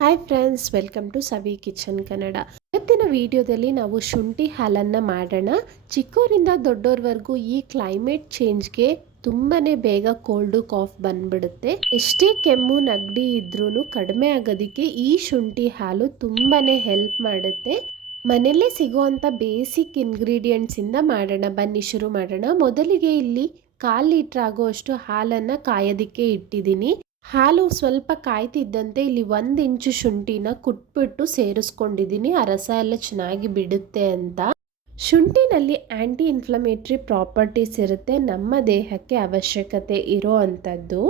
Hi friends welcome to Savi kitchen Kannada ಇವತ್ತಿನ ವಿಡಿಯೋದಲ್ಲಿ ನಾವು ಶುಂಠಿ ಹಾಲನ್ನು ಮಾಡೋಣ. ಚಿಕ್ಕೋರಿಂದ ದೊಡ್ಡೋರ್ವರೆಗೂ ಈ ಕ್ಲೈಮೇಟ್ ಚೇಂಜ್ಗೆ ತುಂಬಾನೇ ಬೇಗ ಕೋಲ್ಡು ಕಾಫ್ ಬಂದ್ಬಿಡುತ್ತೆ. ಎಷ್ಟೇ ಕೆಮ್ಮು, ನಗಡಿ ಇದ್ರೂ ಕಡಿಮೆ ಆಗೋದಕ್ಕೆ ಈ ಶುಂಠಿ ಹಾಲು ತುಂಬಾನೇ ಹೆಲ್ಪ್ ಮಾಡುತ್ತೆ. ಮನೆಯಲ್ಲೇ ಸಿಗುವಂಥ ಬೇಸಿಕ್ ಇಂಗ್ರೀಡಿಯೆಂಟ್ಸಿಂದ ಮಾಡೋಣ. ಬನ್ನಿ ಶುರು ಮಾಡೋಣ. ಮೊದಲಿಗೆ ಇಲ್ಲಿ ಕಾಲು ಲೀಟ್ರ್ ಆಗುವಷ್ಟು ಹಾಲನ್ನು ಕಾಯೋದಕ್ಕೆ ಇಟ್ಟಿದ್ದೀನಿ. ಹಾಲು ಸ್ವಲ್ಪ ಕಾಯ್ತಿದ್ದಂತೆ ಇಲ್ಲಿ ಒಂದು ಇಂಚು ಶುಂಠಿನ ಕುಟ್ಬಿಟ್ಟು ಸೇರಿಸ್ಕೊಂಡಿದ್ದೀನಿ. ಆ ರಸ ಎಲ್ಲ ಚೆನ್ನಾಗಿ ಬಿಡುತ್ತೆ ಅಂತ. ಶುಂಠಿನಲ್ಲಿ ಆ್ಯಂಟಿ ಇನ್ಫ್ಲಮೇಟ್ರಿ ಪ್ರಾಪರ್ಟೀಸ್ ಇರುತ್ತೆ. ನಮ್ಮ ದೇಹಕ್ಕೆ ಅವಶ್ಯಕತೆ ಇರೋ ಅಂಥದ್ದು.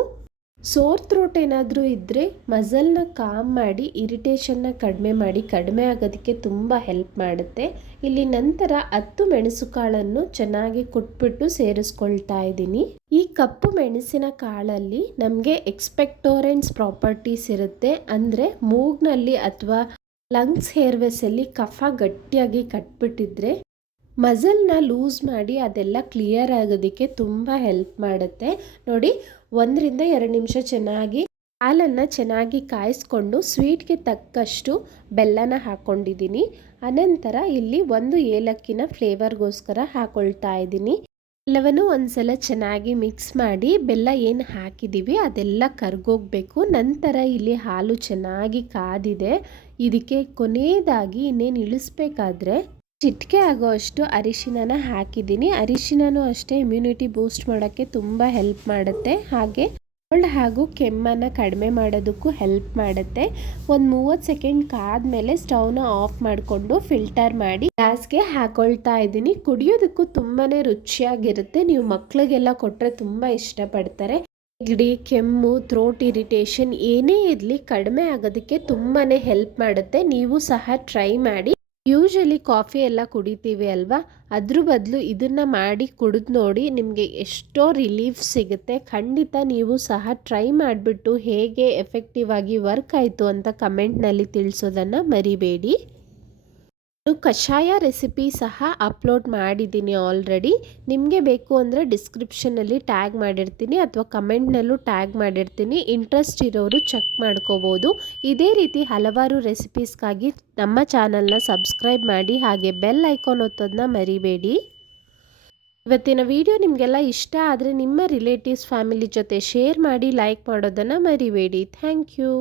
ಸೋರ್ ಥ್ರೋಟ್ ಏನಾದರೂ ಇದ್ದರೆ ಮಸಲ್ನ ಕಾಮ್ ಮಾಡಿ ಇರಿಟೇಷನ್ನ ಕಡಿಮೆ ಮಾಡಿ, ಕಡಿಮೆ ಆಗೋದಕ್ಕೆ ತುಂಬ ಹೆಲ್ಪ್ ಮಾಡುತ್ತೆ. ಇಲ್ಲಿ ನಂತರ ಹತ್ತು ಮೆಣಸು ಕಾಳನ್ನು ಚೆನ್ನಾಗಿ ಕೊಟ್ಬಿಟ್ಟು ಸೇರಿಸ್ಕೊಳ್ತಾ ಇದ್ದೀನಿ. ಈ ಕಪ್ಪು ಮೆಣಸಿನ ಕಾಳಲ್ಲಿ ನಮಗೆ ಎಕ್ಸ್ಪೆಕ್ಟೋರೆನ್ಸ್ ಪ್ರಾಪರ್ಟೀಸ್ ಇರುತ್ತೆ. ಅಂದರೆ ಮೂಗ್ನಲ್ಲಿ ಅಥವಾ ಲಂಗ್ಸ್ ಹೇರ್ವೆಸಲ್ಲಿ ಕಫ ಗಟ್ಟಿಯಾಗಿ ಕಟ್ಬಿಟ್ಟಿದ್ರೆ ಮಸಲ್ನ ಲೂಸ್ ಮಾಡಿ ಅದೆಲ್ಲ ಕ್ಲಿಯರ್ ಆಗೋದಕ್ಕೆ ತುಂಬ ಹೆಲ್ಪ್ ಮಾಡುತ್ತೆ. ನೋಡಿ ಒಂದರಿಂದ ಎರಡು ನಿಮಿಷ ಚೆನ್ನಾಗಿ ಹಾಲನ್ನು ಚೆನ್ನಾಗಿ ಕಾಯಿಸ್ಕೊಂಡು ಸ್ವೀಟ್ಗೆ ತಕ್ಕಷ್ಟು ಬೆಲ್ಲನ ಹಾಕ್ಕೊಂಡಿದ್ದೀನಿ. ಅನಂತರ ಇಲ್ಲಿ ಒಂದು ಏಲಕ್ಕಿನ ಫ್ಲೇವರ್ಗೋಸ್ಕರ ಹಾಕೊಳ್ತಾ ಇದ್ದೀನಿ. ಎಲ್ಲವನ್ನು ಒಂದ್ಸಲ ಚೆನ್ನಾಗಿ ಮಿಕ್ಸ್ ಮಾಡಿ ಬೆಲ್ಲ ಏನು ಹಾಕಿದ್ದೀವಿ ಅದೆಲ್ಲ ಕರ್ಗೋಗ್ಬೇಕು. ನಂತರ ಇಲ್ಲಿ ಹಾಲು ಚೆನ್ನಾಗಿ ಕಾದಿದೆ. ಇದಕ್ಕೆ ಕೊನೆಯದಾಗಿ ಇನ್ನೇನು ಇಳಿಸ್ಬೇಕಾದ್ರೆ ಚಿಟಿಕೆ ಆಗೋ ಅಷ್ಟು ಅರಿಶಿನ ಹಾಕಿದ್ದೀನಿ. ಅರಿಶಿನೂ ಅಷ್ಟೇ ಇಮ್ಯುನಿಟಿ ಬೂಸ್ಟ್ ಮಾಡೋಕ್ಕೆ ತುಂಬ ಹೆಲ್ಪ್ ಮಾಡುತ್ತೆ. ಹಾಗೆ ಕೋಲ್ಡ್ ಹಾಗೂ ಕೆಮ್ಮನ್ನು ಕಡಿಮೆ ಮಾಡೋದಕ್ಕೂ ಹೆಲ್ಪ್ ಮಾಡುತ್ತೆ. ಒಂದು ಮೂವತ್ತು ಸೆಕೆಂಡ್ ಕಾದ ಮೇಲೆ ಸ್ಟವ್ನ ಆಫ್ ಮಾಡಿಕೊಂಡು ಫಿಲ್ಟರ್ ಮಾಡಿ ಗ್ಯಾಸ್ಗೆ ಹಾಕೊಳ್ತಾ ಇದ್ದೀನಿ. ಕುಡಿಯೋದಕ್ಕೂ ತುಂಬಾ ರುಚಿಯಾಗಿರುತ್ತೆ. ನೀವು ಮಕ್ಕಳಿಗೆಲ್ಲ ಕೊಟ್ಟರೆ ತುಂಬ ಇಷ್ಟಪಡ್ತಾರೆ. ನೆಗಡಿ, ಕೆಮ್ಮು ಥ್ರೋಟ್ ಇರಿಟೇಷನ್ ಏನೇ ಇರಲಿ ಕಡಿಮೆ ಆಗೋದಕ್ಕೆ ತುಂಬಾ ಹೆಲ್ಪ್ ಮಾಡುತ್ತೆ. ನೀವು ಸಹ ಟ್ರೈ ಮಾಡಿ ಯೂಶಲಿ ಕಾಫಿ ಎಲ್ಲ ಕುಡಿತೀವಿ ಅಲ್ವಾ? ಅದ್ರ ಬದಲು ಇದನ್ನು ಮಾಡಿ ಕುಡಿದು ನೋಡಿ ನಿಮಗೆ ಎಷ್ಟೋ ರಿಲೀಫ್ ಸಿಗುತ್ತೆ. ಖಂಡಿತ ನೀವು ಸಹ ಟ್ರೈ ಮಾಡಿಬಿಟ್ಟು ಹೇಗೆ ಎಫೆಕ್ಟಿವ್ ಆಗಿ ವರ್ಕ್ ಆಯಿತು ಅಂತ ಕಮೆಂಟ್ನಲ್ಲಿ ತಿಳಿಸೋದನ್ನು ಮರಿಬೇಡಿ. ಕಷಾಯ ರೆಸಿಪಿ ಸಹ ಅಪ್ಲೋಡ್ ಮಾಡಿದ್ದೀನಿ ಆಲ್ರೆಡಿ. ನಿಮಗೆ ಬೇಕು ಅಂದರೆ ಡಿಸ್ಕ್ರಿಪ್ಷನಲ್ಲಿ ಟ್ಯಾಗ್ ಮಾಡಿರ್ತೀನಿ ಅಥವಾ ಕಮೆಂಟ್ನಲ್ಲೂ ಟ್ಯಾಗ್ ಮಾಡಿರ್ತೀನಿ. ಇಂಟ್ರೆಸ್ಟ್ ಇರೋರು ಚೆಕ್ ಮಾಡ್ಕೋಬೋದು. ಇದೇ ರೀತಿ ಹಲವಾರು ರೆಸಿಪೀಸ್ಗಾಗಿ ನಮ್ಮ ಚಾನಲ್ನ ಸಬ್ಸ್ಕ್ರೈಬ್ ಮಾಡಿ ಹಾಗೆ ಬೆಲ್ ಐಕಾನ್ ಒತ್ತೋದನ್ನ ಮರಿಬೇಡಿ. ಇವತ್ತಿನ ವಿಡಿಯೋ ನಿಮಗೆಲ್ಲ ಇಷ್ಟ ಆದರೆ ನಿಮ್ಮ ರಿಲೇಟಿವ್ಸ್ ಫ್ಯಾಮಿಲಿ ಜೊತೆ ಶೇರ್ ಮಾಡಿ ಲೈಕ್ ಮಾಡೋದನ್ನು ಮರಿಬೇಡಿ. Thank you.